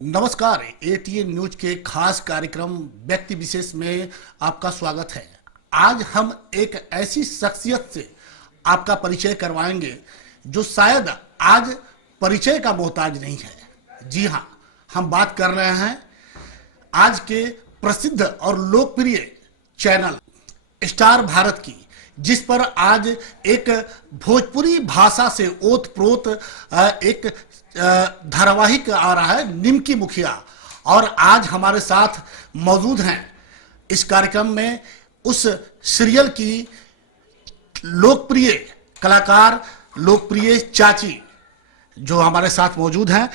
नमस्कार। ATN news के खास कार्यक्रम व्यक्ति विशेष में आपका स्वागत है। आज हम एक ऐसी शख्सियत से आपका परिचय करवाएंगे जो शायद आज परिचय का मोहताज नहीं है। जी हाँ, हम बात कर रहे हैं आज के प्रसिद्ध और लोकप्रिय चैनल स्टार भारत की, जिस पर आज एक भोजपुरी भाषा से ओतप्रोत एक धारावाहिक आ रहा है, निमकी मुखिया। और आज हमारे साथ मौजूद हैं इस कार्यक्रम में उस सीरियल की लोकप्रिय कलाकार, लोकप्रिय चाची जो हमारे साथ मौजूद हैं।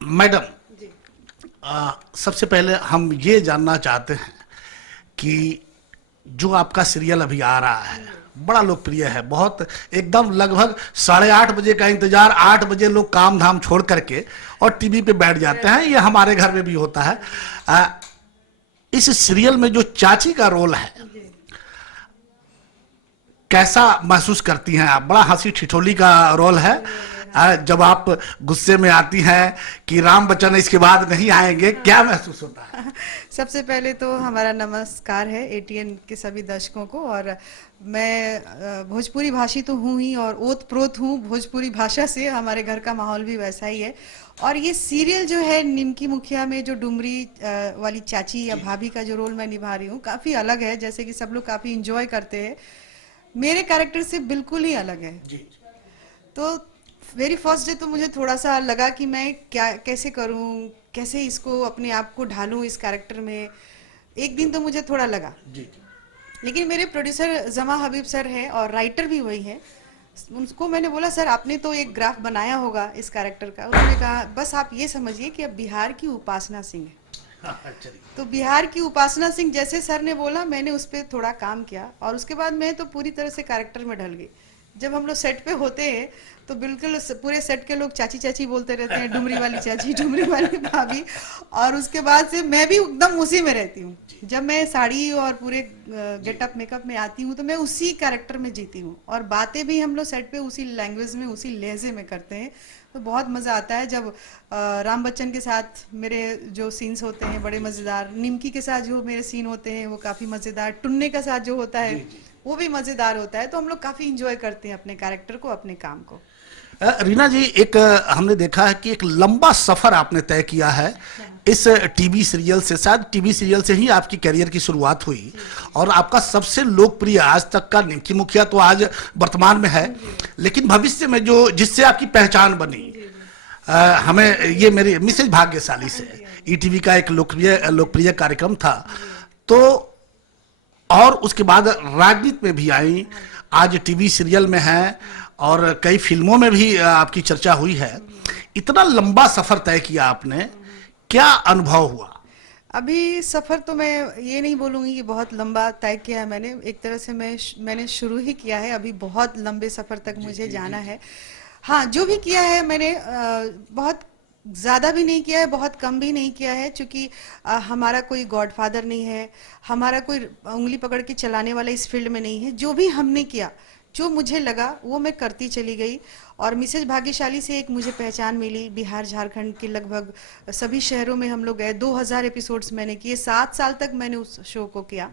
मैडम, सबसे पहले हम ये जानना चाहते हैं कि जो आपका सीरियल अभी आ रहा है बड़ा लोकप्रिय है, बहुत एकदम लगभग 8:30 बजे का इंतजार, 8 बजे लोग काम धाम छोड़ करके और टीवी पे बैठ जाते हैं। ये हमारे घर में भी होता है। इस सीरियल में जो चाची का रोल है, कैसा महसूस करती हैं आप? बड़ा हंसी ठिठोली का रोल है। जब आप गुस्से में आती हैं कि राम बच्चन इसके बाद नहीं आएंगे, क्या महसूस होता है? सबसे पहले तो हमारा नमस्कार है एटीएन के सभी दर्शकों को। और मैं भोजपुरी भाषी तो हूँ ही और ओत प्रोत हूँ भोजपुरी भाषा से। हमारे घर का माहौल भी वैसा ही है। और ये सीरियल जो है निमकी मुखिया में जो डुमरी वाली चाची या भाभी का जो रोल मैं निभा रही हूँ, काफ़ी अलग है। जैसे कि सब लोग काफ़ी इंजॉय करते हैं, मेरे कैरेक्टर से बिल्कुल ही अलग है। तो वेरी फर्स्ट डे तो मुझे थोड़ा सा लगा कि मैं कैसे करूं, कैसे इसको अपने आप को ढालूं इस कैरेक्टर में। एक दिन तो मुझे थोड़ा लगा जी। लेकिन मेरे प्रोड्यूसर जमा हबीब सर हैं और राइटर भी वही है। उनको मैंने बोला, सर आपने तो एक ग्राफ बनाया होगा इस कैरेक्टर का। उन्होंने कहा, बस आप ये समझिए कि अब बिहार की उपासना सिंह है। तो बिहार की उपासना सिंह जैसे सर ने बोला, मैंने उस पर थोड़ा काम किया और उसके बाद मैं तो पूरी तरह से कैरेक्टर में ढल गई। जब हम लोग सेट पे होते हैं तो बिल्कुल पूरे सेट के लोग चाची चाची बोलते रहते हैं, डुमरी वाली चाची, डुमरी वाली भाभी। और उसके बाद से मैं भी एकदम उसी में रहती हूँ। जब मैं साड़ी और पूरे गेटअप मेकअप में आती हूँ तो मैं उसी कैरेक्टर में जीती हूँ। और बातें भी हम लोग सेट पे उसी लैंग्वेज में, उसी लहजे में करते हैं। तो बहुत मज़ा आता है। जब राम बच्चन के साथ मेरे जो सीन्स होते हैं बड़े मज़ेदार, निमकी के साथ जो मेरे सीन होते हैं वो काफ़ी मज़ेदार, टुन्ने के साथ जो होता है वो भी मज़ेदार होता है। तो हम लोग काफ़ी इंजॉय करते हैं अपने कैरेक्टर को, अपने काम को। रीना जी, एक हमने देखा है कि एक लंबा सफर आपने तय किया है इस टीवी सीरियल से। शायद टीवी सीरियल से ही आपकी करियर की शुरुआत हुई और आपका सबसे लोकप्रिय आज तक का निमकी मुखिया तो आज वर्तमान में है, लेकिन भविष्य में जो जिससे आपकी पहचान बनी, हमें ये मेरी मिसेज भाग्यशाली से ईटीवी का एक लोकप्रिय कार्यक्रम था। तो और उसके बाद राजनीति में भी आई, आज टीवी सीरियल में है और कई फिल्मों में भी आपकी चर्चा हुई है। इतना लंबा सफर तय किया आपने, क्या अनुभव हुआ? अभी सफर तो मैं ये नहीं बोलूँगी कि बहुत लंबा तय किया है मैंने। एक तरह से मैंने शुरू ही किया है। अभी बहुत लंबे सफर तक मुझे जाना है। हाँ, जो भी किया है मैंने बहुत ज़्यादा भी नहीं किया है, बहुत कम भी नहीं किया है। क्योंकि हमारा कोई गॉडफादर नहीं है, हमारा कोई उंगली पकड़ के चलाने वाला इस फील्ड में नहीं है। जो भी हमने किया, जो मुझे लगा वो मैं करती चली गई। और मिसेज भाग्यशाली से एक मुझे पहचान मिली। बिहार झारखंड के लगभग सभी शहरों में हम लोग गए। 2000 एपिसोड्स मैंने किए, 7 साल तक मैंने उस शो को किया।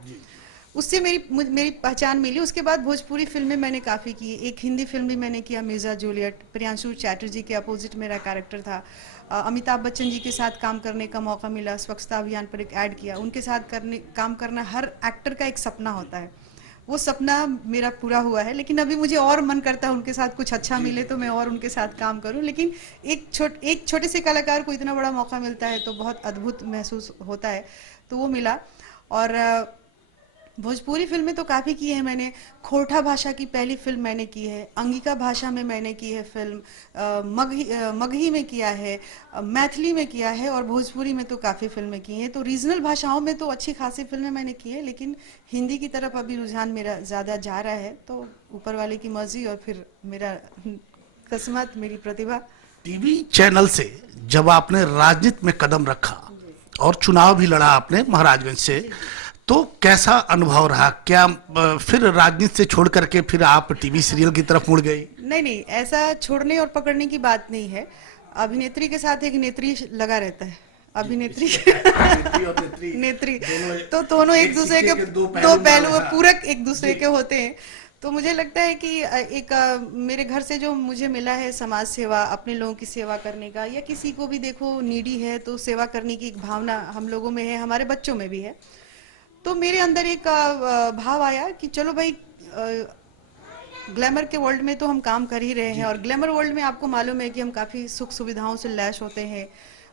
उससे मेरी पहचान मिली। उसके बाद भोजपुरी फिल्में मैंने काफ़ी की। एक हिंदी फिल्म भी मैंने किया, मिर्जा जूलियट। प्रियांशु चैटर्जी के अपोजिट मेरा कैरेक्टर था। अमिताभ बच्चन जी के साथ काम करने का मौका मिला। स्वच्छता अभियान पर एक ऐड किया। उनके साथ काम करना हर एक्टर का एक सपना होता है। वो सपना मेरा पूरा हुआ है। लेकिन अभी मुझे और मन करता है उनके साथ कुछ अच्छा मिले तो मैं और उनके साथ काम करूं। लेकिन एक छोटे से कलाकार को इतना बड़ा मौका मिलता है तो बहुत अद्भुत महसूस होता है। तो वो मिला। और भोजपुरी फिल्में तो काफ़ी की है मैंने। खोरठा भाषा की पहली फिल्म मैंने की है। अंगिका भाषा में मैंने की है फिल्म। मगही में किया है, मैथिली में किया है और भोजपुरी में तो काफ़ी फिल्में की हैं। तो रीजनल भाषाओं में तो अच्छी खासी फिल्में मैंने की है। लेकिन हिंदी की तरफ अभी रुझान मेरा ज़्यादा जा रहा है। तो ऊपर वाले की मर्जी और फिर मेरा किस्मत, मेरी प्रतिभा। टीवी चैनल से जब आपने राजनीति में कदम रखा और चुनाव भी लड़ा आपने महाराजगंज से, तो कैसा अनुभव रहा? क्या फिर राजनीति से छोड़ करके फिर आप टीवी सीरियल की तरफ मुड़ गई? नहीं, ऐसा छोड़ने और पकड़ने की बात नहीं है। अभिनेत्री के साथ एक नेत्री लगा रहता है, अभिनेत्री नेत्री और नेत्री नेत्री, दोनों तो दोनों एक एक दूसरे सिक्के के के दो दो पहलू पहलू हाँ। पूरक एक दूसरे के होते हैं। तो मुझे लगता है कि मेरे घर से जो मुझे मिला है समाज सेवा, अपने लोगों की सेवा करने का, या किसी को भी देखो नीडी है तो सेवा करने की एक भावना हम लोगों में है, हमारे बच्चों में भी है। तो मेरे अंदर एक भाव आया कि चलो भाई, ग्लैमर के वर्ल्ड में तो हम काम कर ही रहे हैं, और ग्लैमर वर्ल्ड में आपको मालूम है कि हम काफ़ी सुख सुविधाओं से लैस होते हैं,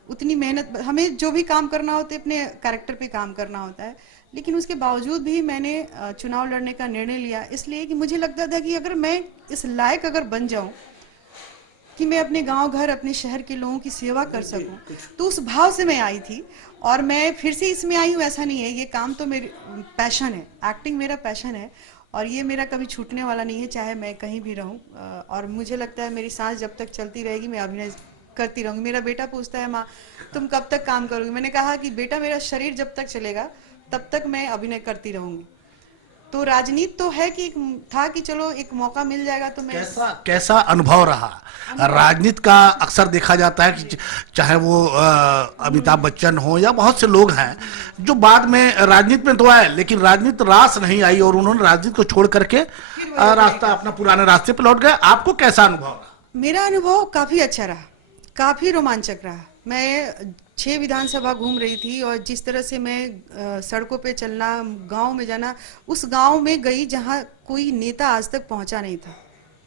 उतनी मेहनत, हमें जो भी काम करना होता है अपने कैरेक्टर पे काम करना होता है। लेकिन उसके बावजूद भी मैंने चुनाव लड़ने का निर्णय लिया, इसलिए कि मुझे लगता था कि अगर मैं इस लायक अगर बन जाऊं कि मैं अपने गांव घर, अपने शहर के लोगों की सेवा कर सकूं, तो उस भाव से मैं आई थी। और मैं फिर से इसमें आई हूँ ऐसा नहीं है, ये काम तो मेरी पैशन है, एक्टिंग मेरा पैशन है, और ये मेरा कभी छूटने वाला नहीं है, चाहे मैं कहीं भी रहूं। और मुझे लगता है मेरी सांस जब तक चलती रहेगी मैं अभिनय करती रहूंगी। मेरा बेटा पूछता है, माँ तुम कब तक काम करोगी? मैंने कहा कि बेटा मेरा शरीर जब तक चलेगा तब तक मैं अभिनय करती रहूंगी। तो राजनीति तो है कि था कि चलो एक मौका मिल जाएगा तो मैं। कैसा अनुभव रहा? राजनीति का अक्सर देखा जाता है कि चाहे वो अमिताभ बच्चन हो या बहुत से लोग हैं जो बाद में राजनीति में तो आए, लेकिन राजनीति रास नहीं आई और उन्होंने राजनीति को छोड़ करके रास्ता अपना पुराने रास्ते पर लौट गए। आपको कैसा अनुभव रहा? मेरा अनुभव काफी अच्छा रहा, काफी रोमांचक रहा। मैं 6 विधानसभा घूम रही थी, और जिस तरह से मैं सड़कों पे चलना, गांव में जाना, उस गांव में गई जहां कोई नेता आज तक पहुंचा नहीं था।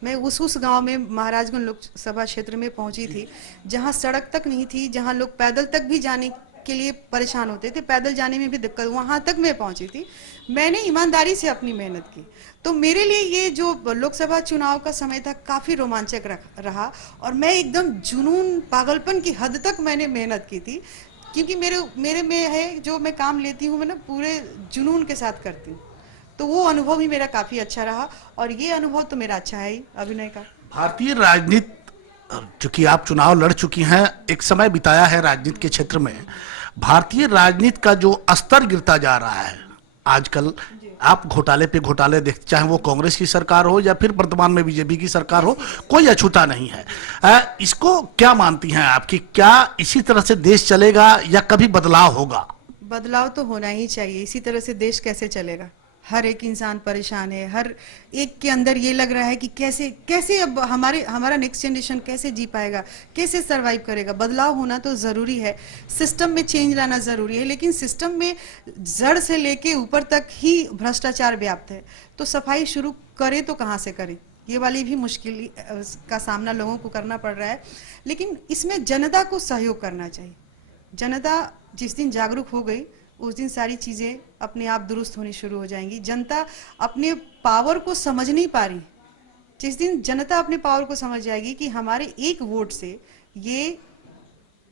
मैं उस गांव में महाराजगंज लोकसभा क्षेत्र में पहुंची थी जहां सड़क तक नहीं थी, जहां लोग पैदल तक भी जाने के लिए परेशान होते थे, पैदल जाने में भी दिक्कत, वहां तक मैं पहुंची थी। मैंने ईमानदारी से अपनी मेहनत की। तो मेरे लिए ये जो लोकसभा चुनाव का समय था काफी रोमांचक रहा, और मैं एकदम जुनून, पागलपन की हद तक मैंने मेहनत की थी, क्योंकि मेरे में है जो मैं काम लेती हूँ मैं ना पूरे जुनून के साथ करती हूँ। तो वो अनुभव ही मेरा काफी अच्छा रहा, और ये अनुभव तो मेरा अच्छा है ही अभिनय का। भारतीय राजनीति, चूंकि आप चुनाव लड़ चुकी हैं, एक समय बिताया है राजनीति के क्षेत्र में, भारतीय राजनीति का जो स्तर गिरता जा रहा है आजकल, आप घोटाले पे घोटाले देखते, चाहे वो कांग्रेस की सरकार हो या फिर वर्तमान में बीजेपी की सरकार हो, कोई अछूता नहीं है। इसको क्या मानती हैं आप कि क्या इसी तरह से देश चलेगा या कभी बदलाव होगा? बदलाव तो होना ही चाहिए, इसी तरह से देश कैसे चलेगा? हर एक इंसान परेशान है, हर एक के अंदर ये लग रहा है कि कैसे अब हमारा नेक्स्ट जनरेशन कैसे जी पाएगा, कैसे सरवाइव करेगा। बदलाव होना तो जरूरी है, सिस्टम में चेंज लाना जरूरी है, लेकिन सिस्टम में जड़ से लेके ऊपर तक ही भ्रष्टाचार व्याप्त है। तो सफाई शुरू करे तो कहाँ से करें? ये वाली भी मुश्किल का सामना लोगों को करना पड़ रहा है, लेकिन इसमें जनता को सहयोग करना चाहिए। जनता जिस दिन जागरूक हो गई उस दिन सारी चीजें अपने आप दुरुस्त होनी शुरू हो जाएंगी। जनता अपने पावर को समझ नहीं पा रही, जिस दिन जनता अपने पावर को समझ जाएगी कि हमारे एक वोट से ये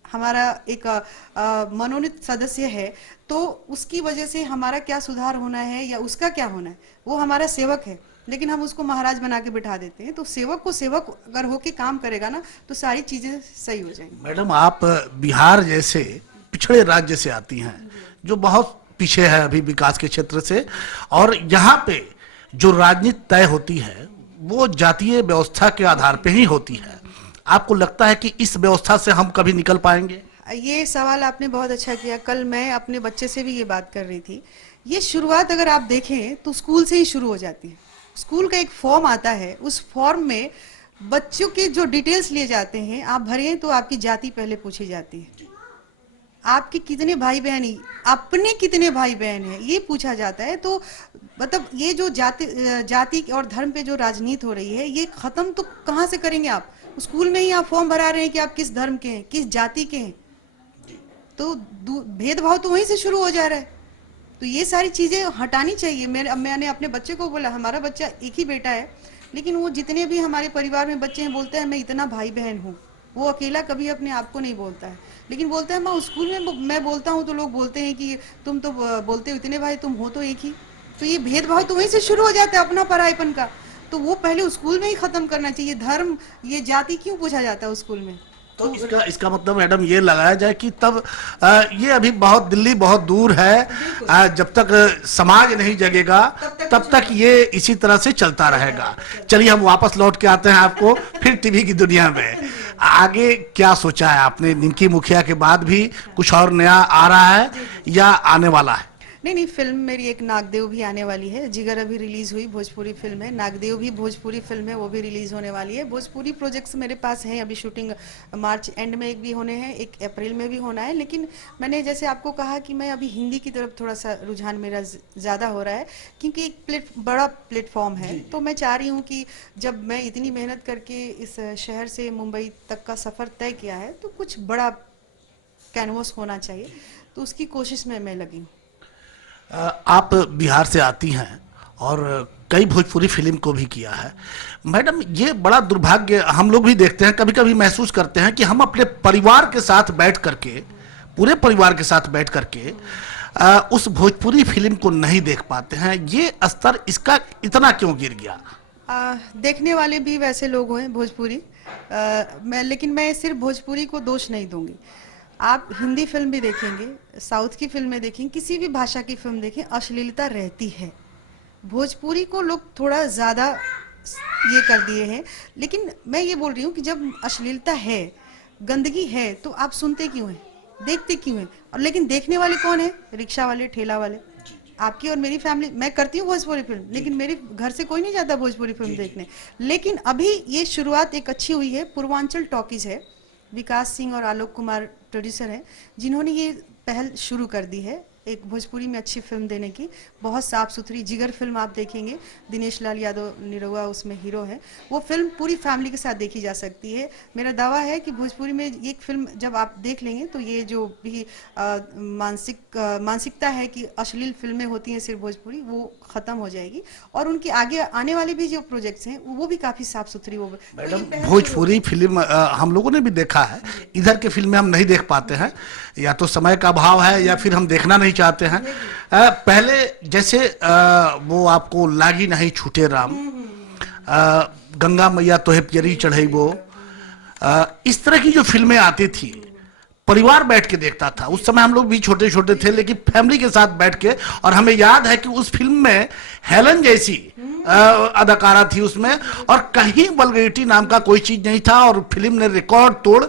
हमारा एक मनोनीत सदस्य है, तो उसकी वजह से हमारा क्या सुधार होना है या उसका क्या होना है, वो हमारा सेवक है, लेकिन हम उसको महाराज बना के बिठा देते हैं। तो सेवक को सेवक अगर होके काम करेगा ना तो सारी चीजें सही हो जाएंगी। मैडम, आप बिहार जैसे पिछड़े राज्य से आती हैं जो बहुत पीछे है अभी विकास के क्षेत्र से, और यहाँ पे जो राजनीति तय होती है वो जातीय व्यवस्था के आधार पे ही होती है। आपको लगता है कि इस व्यवस्था से हम कभी निकल पाएंगे? ये सवाल आपने बहुत अच्छा किया। कल मैं अपने बच्चे से भी ये बात कर रही थी। ये शुरुआत अगर आप देखें तो स्कूल से ही शुरू हो जाती है। स्कूल का एक फॉर्म आता है, उस फॉर्म में बच्चों के जो डिटेल्स लिए जाते हैं, आप भरिए तो आपकी जाति पहले पूछी जाती है, आपके कितने भाई बहन, अपने कितने भाई बहन हैं ये पूछा जाता है। तो मतलब ये जो जाति और धर्म पे जो राजनीति हो रही है ये खत्म तो कहाँ से करेंगे आप? स्कूल में ही आप फॉर्म भरा रहे हैं कि आप किस धर्म के हैं, किस जाति के हैं, तो भेदभाव तो वहीं से शुरू हो जा रहा है। तो ये सारी चीजें हटानी चाहिए। मैंने अपने बच्चे को बोला, हमारा बच्चा एक ही बेटा है, लेकिन वो जितने भी हमारे परिवार में बच्चे हैं बोलते हैं मैं इतना भाई बहन हूँ। वो अकेला कभी अपने आप को नहीं बोलता है, लेकिन बोलता है माँ स्कूल में मैं बोलता हूँ तो लोग बोलते हैं कि तुम तो बोलते हो इतने भाई, तुम हो तो एक ही। तो ये भेदभाव तो वहीं से शुरू हो जाता है, अपना परायपन का। तो वो पहले स्कूल में ही खत्म करना चाहिए। धर्म, ये जाति क्यों पूछा जाता है स्कूल में? तो इसका मतलब मैडम ये लगाया जाए कि तब ये अभी बहुत दिल्ली बहुत दूर है, जब तक समाज नहीं जगेगा तब तक ये इसी तरह से चलता रहेगा। चलिए हम वापस लौट के आते हैं आपको फिर टीवी की दुनिया में। आगे क्या सोचा है आपने? निमकी मुखिया के बाद भी कुछ और नया आ रहा है या आने वाला है? नहीं नहीं, फिल्म मेरी एक नागदेव भी आने वाली है। जिगर अभी रिलीज हुई, भोजपुरी फिल्म है। नागदेव भी भोजपुरी फिल्म है, वो भी रिलीज होने वाली है। भोजपुरी प्रोजेक्ट्स मेरे पास हैं, अभी शूटिंग मार्च एंड में एक भी होने हैं, एक अप्रैल में भी होना है। लेकिन मैंने जैसे आपको कहा कि मैं अभी हिंदी की तरफ थोड़ा सा रुझान मेरा ज़्यादा हो रहा है, क्योंकि एक बड़ा प्लेटफॉर्म है। तो मैं चाह रही हूँ कि जब मैं इतनी मेहनत करके इस शहर से मुंबई तक का सफ़र तय किया है, तो कुछ बड़ा कैनवस होना चाहिए, तो उसकी कोशिश में मैं लगी हूँ। आप बिहार से आती हैं और कई भोजपुरी फिल्म को भी किया है। मैडम, ये बड़ा दुर्भाग्य हम लोग भी देखते हैं, कभी कभी महसूस करते हैं कि हम अपने परिवार के साथ बैठ करके, पूरे परिवार के साथ बैठ करके उस भोजपुरी फिल्म को नहीं देख पाते हैं। ये स्तर इसका इतना क्यों गिर गया? देखने वाले भी वैसे लोग हैं भोजपुरी। लेकिन मैं सिर्फ भोजपुरी को दोष नहीं दूंगी। आप हिंदी फिल्म भी देखेंगे, साउथ की फिल्में देखेंगे, किसी भी भाषा की फिल्म देखें, अश्लीलता रहती है। भोजपुरी को लोग थोड़ा ज़्यादा ये कर दिए हैं। लेकिन मैं ये बोल रही हूँ कि जब अश्लीलता है, गंदगी है, तो आप सुनते क्यों हैं, देखते क्यों हैं? और लेकिन देखने वाले कौन है? रिक्शा वाले, ठेला वाले। आपकी और मेरी फैमिली, मैं करती हूँ भोजपुरी फिल्म, लेकिन मेरे घर से कोई नहीं जाता भोजपुरी फिल्म देखने। लेकिन अभी ये शुरुआत एक अच्छी हुई है। पूर्वांचल टॉकीज है, विकास सिंह और आलोक कुमार प्रोड्यूसर हैं, जिन्होंने ये पहल शुरू कर दी है एक भोजपुरी में अच्छी फिल्म देने की। बहुत साफ सुथरी जिगर फिल्म आप देखेंगे, दिनेश लाल यादव निरहुआ उसमें हीरो है। वो फिल्म पूरी फैमिली के साथ देखी जा सकती है। मेरा दावा है कि भोजपुरी में एक फिल्म जब आप देख लेंगे, तो ये जो भी मानसिकता है कि अश्लील फिल्में होती हैं सिर्फ भोजपुरी, वो खत्म हो जाएगी। और उनके आगे आने वाले भी जो प्रोजेक्ट्स हैं, वो भी काफी साफ सुथरी हो। मैडम, भोजपुरी फिल्म हम लोगों ने भी देखा है, इधर के फिल्में हम नहीं देख पाते हैं, या तो समय का अभाव है या फिर हम देखना नहीं चाहते हैं। पहले जैसे वो आपको लागी नहीं छूटे राम, गंगा मैया तोहे पियरी चढ़ैबो, इस तरह की जो फिल्में आती थी, परिवार बैठ के देखता था। उस समय हम लोग भी छोटे छोटे थे, लेकिन फैमिली के साथ बैठ के। और हमें याद है कि उस फिल्म में हेलन जैसी अदाकारा थी उसमें, और कहीं वल्गैरिटी नाम का कोई चीज नहीं था, और फिल्म ने रिकॉर्ड तोड़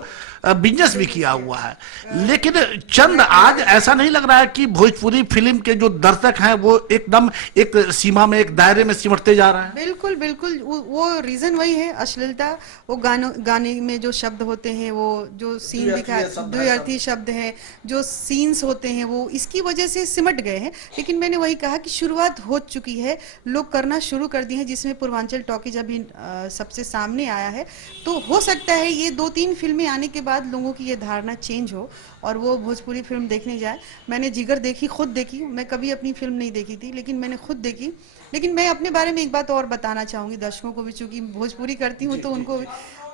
बिजनेस भी किया हुआ है। लेकिन चंद आज ऐसा नहीं लग रहा है कि भोजपुरी फिल्म के जो दर्शक हैं वो एकदम एक सीमा में, एक दायरे में सिमटते जा रहे हैं? बिल्कुल बिल्कुल, वो रीजन वही है, अश्लीलता। वो गाने में जो शब्द होते हैं, वो जो सीन दिखाए, द्व्यर्थी शब्द हैं, जो सीन्स होते हैं, वो इसकी वजह से सिमट गए हैं। लेकिन मैंने वही कहा कि शुरुआत हो चुकी है, लोग करना शुरू कर दिए हैं, जिसमें पूर्वांचल टॉकीज अभी सबसे सामने आया है। तो हो सकता है ये 2-3 फिल्में आने के बाद लोगों की ये धारणा चेंज हो और वो भोजपुरी फिल्म देखने जाए। मैंने जिगर देखी, खुद देखी। मैं कभी अपनी फिल्म नहीं देखी थी, लेकिन मैंने खुद देखी। लेकिन मैं अपने बारे में एक बात और बताना चाहूंगी दर्शकों को भी, चूंकि भोजपुरी करती हूँ तो उनको भी।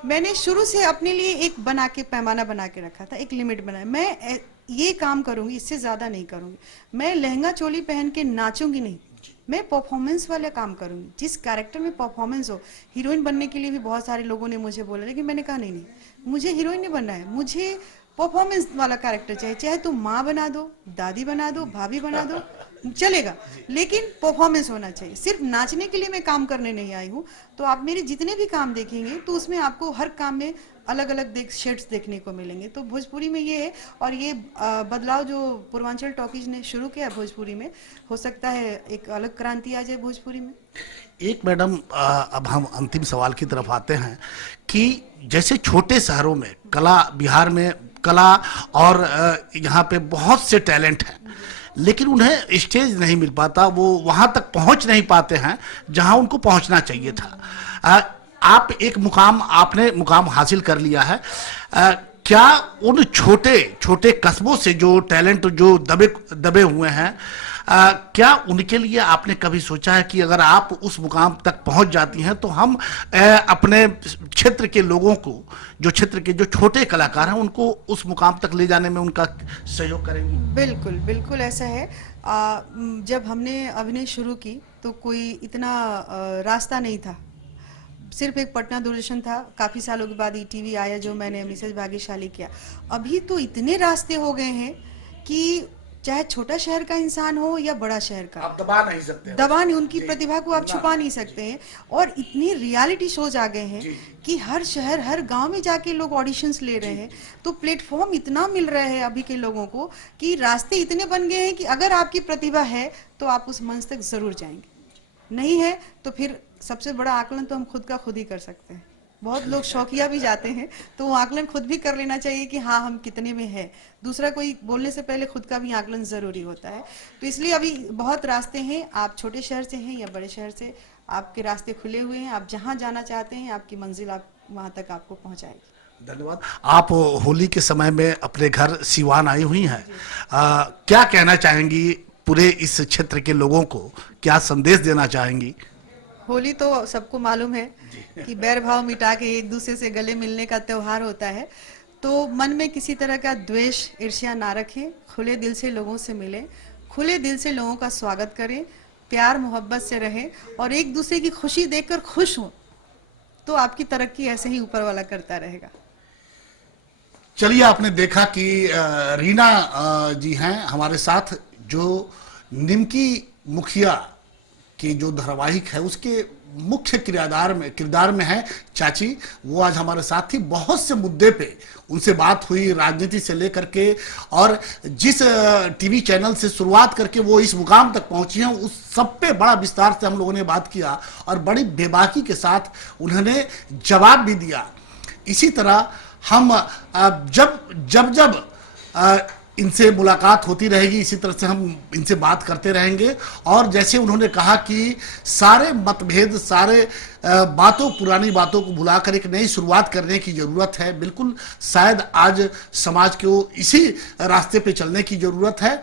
मैंने शुरू से अपने लिए एक पैमाना बना के रखा था, एक लिमिट बनाया। मैं ये काम करूंगी, इससे ज्यादा नहीं करूंगी। मैं लहंगा चोली पहन के नाचूंगी नहीं, मैं परफॉर्मेंस वाला काम करूंगी। जिस कैरेक्टर में परफॉर्मेंस हो, हीरोइन बनने के लिए भी बहुत सारे लोगों ने मुझे बोला, लेकिन मैंने कहा नहीं, मुझे हीरोइन नहीं बनना है, मुझे परफॉर्मेंस वाला कैरेक्टर चाहिए। चाहे तुम माँ बना दो, दादी बना दो, भाभी बना दो, चलेगा, लेकिन परफॉर्मेंस होना चाहिए। सिर्फ नाचने के लिए मैं काम करने नहीं आई हूँ। तो आप मेरे जितने भी काम देखेंगे, तो उसमें आपको हर काम में अलग अलग शेड्स देखने को मिलेंगे। तो भोजपुरी में ये है, और ये बदलाव जो पूर्वांचल टॉकीज ने शुरू किया भोजपुरी में, हो सकता है एक अलग क्रांति आ जाए भोजपुरी में। एक मैडम, अब हम अंतिम सवाल की तरफ आते हैं कि जैसे छोटे शहरों में कला, बिहार में कला और यहाँ पे बहुत से टैलेंट हैं, लेकिन उन्हें स्टेज नहीं मिल पाता, वो वहाँ तक पहुँच नहीं पाते हैं जहाँ उनको पहुँचना चाहिए था। आप आपने मुकाम हासिल कर लिया है। क्या उन छोटे छोटे कस्बों से जो टैलेंट जो दबे हुए हैं, क्या उनके लिए आपने कभी सोचा है कि अगर आप उस मुकाम तक पहुंच जाती हैं तो हम अपने क्षेत्र के लोगों को, जो क्षेत्र के जो छोटे कलाकार हैं, उनको उस मुकाम तक ले जाने में उनका सहयोग करेंगी? बिल्कुल बिल्कुल, ऐसा है। जब हमने अभिनय शुरू की तो कोई इतना रास्ता नहीं था, सिर्फ एक पटना दूरदर्शन था। काफी सालों के बाद ईटीवी आया, जो मैंने मिसेज भाग्यशाली किया। अभी तो इतने रास्ते हो गए हैं कि चाहे छोटा शहर का इंसान हो या बड़ा शहर का, आप दबा नहीं सकते हैं। दबा नहीं, उनकी प्रतिभा को आप छुपा नहीं सकते हैं। और इतनी रियलिटी शोज आ गए हैं कि हर शहर हर गांव में जाके लोग ऑडिशंस ले रहे हैं, तो प्लेटफॉर्म इतना मिल रहा है अभी के लोगों को कि रास्ते इतने बन गए हैं कि अगर आपकी प्रतिभा है तो आप उस मंच तक जरूर जाएंगे, नहीं है तो फिर सबसे बड़ा आकलन तो हम खुद का खुद ही कर सकते हैं। बहुत लोग शौकिया भी जाते हैं, तो वो आकलन खुद भी कर लेना चाहिए कि हाँ हम कितने में है। दूसरा कोई बोलने से पहले खुद का भी आकलन जरूरी होता है। तो इसलिए अभी बहुत रास्ते हैं, आप छोटे शहर से हैं या बड़े शहर से, आपके रास्ते खुले हुए हैं। आप जहाँ जाना चाहते हैं आपकी मंजिल आप वहाँ तक आपको पहुँचाएगी। धन्यवाद। आप होली के समय में अपने घर सिवान आई हुई हैं, क्या कहना चाहेंगी पूरे इस क्षेत्र के लोगों को, क्या संदेश देना चाहेंगी? होली तो सबको मालूम है कि बैर भाव मिटा के एक दूसरे से गले मिलने का त्योहार होता है। तो मन में किसी तरह का द्वेष ईर्ष्या ना रखें, खुले दिल से लोगों से मिलें, खुले दिल से लोगों का स्वागत करें, प्यार मोहब्बत से रहें और एक दूसरे की खुशी देखकर खुश हों, तो आपकी तरक्की ऐसे ही ऊपर वाला करता रहेगा। चलिए, आपने देखा कि रीना जी हैं हमारे साथ, जो निमकी मुखिया की जो धारावाहिक है उसके मुख्य किरदार में है चाची। वो आज हमारे साथ थी। बहुत से मुद्दे पे उनसे बात हुई, राजनीति से लेकर के, और जिस टीवी चैनल से शुरुआत करके वो इस मुकाम तक पहुंची हैं उस सब पे बड़ा विस्तार से हम लोगों ने बात किया और बड़ी बेबाकी के साथ उन्होंने जवाब भी दिया। इसी तरह हम जब इनसे मुलाकात होती रहेगी, इसी तरह से हम इनसे बात करते रहेंगे। और जैसे उन्होंने कहा कि सारे मतभेद, सारे पुरानी बातों को भुलाकर एक नई शुरुआत करने की जरूरत है। बिल्कुल, शायद आज समाज को इसी रास्ते पे चलने की जरूरत है।